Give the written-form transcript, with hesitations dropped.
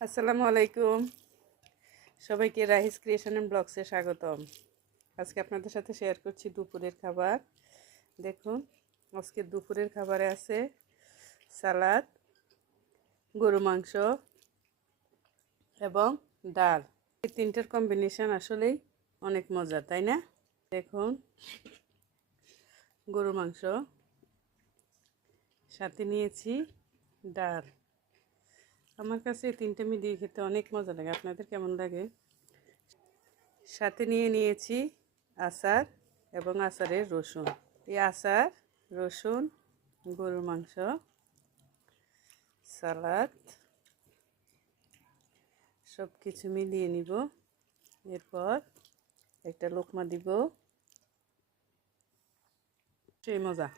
আসসালামু আলাইকুম। সবাইকে রাহিস ক্রিয়েশন এন্ড ব্লগসে স্বাগতম। আজকে আপনাদের সাথে শেয়ার করছি দুপুরের খাবার। দেখুন, আজকে দুপুরের খাবারে আছে সালাদ, গরু মাংস এবং ডাল। এই তিনটার কম্বিনেশন আসলেই অনেক মজার, তাই না? দেখুন, গরু মাংস, সাথে নিয়েছি ডাল। আমার কাছে এই তিনটে মিলিয়ে খেতে অনেক মজা লাগে। আপনাদের কেমন লাগে? সাথে নিয়েছি আচার এবং আচারের রসুন। এই আচার, রসুন, গরুর মাংস, সালাদ সব কিছু মিলিয়ে নিব। এরপর একটা লোকমা দিব। সেই মজা।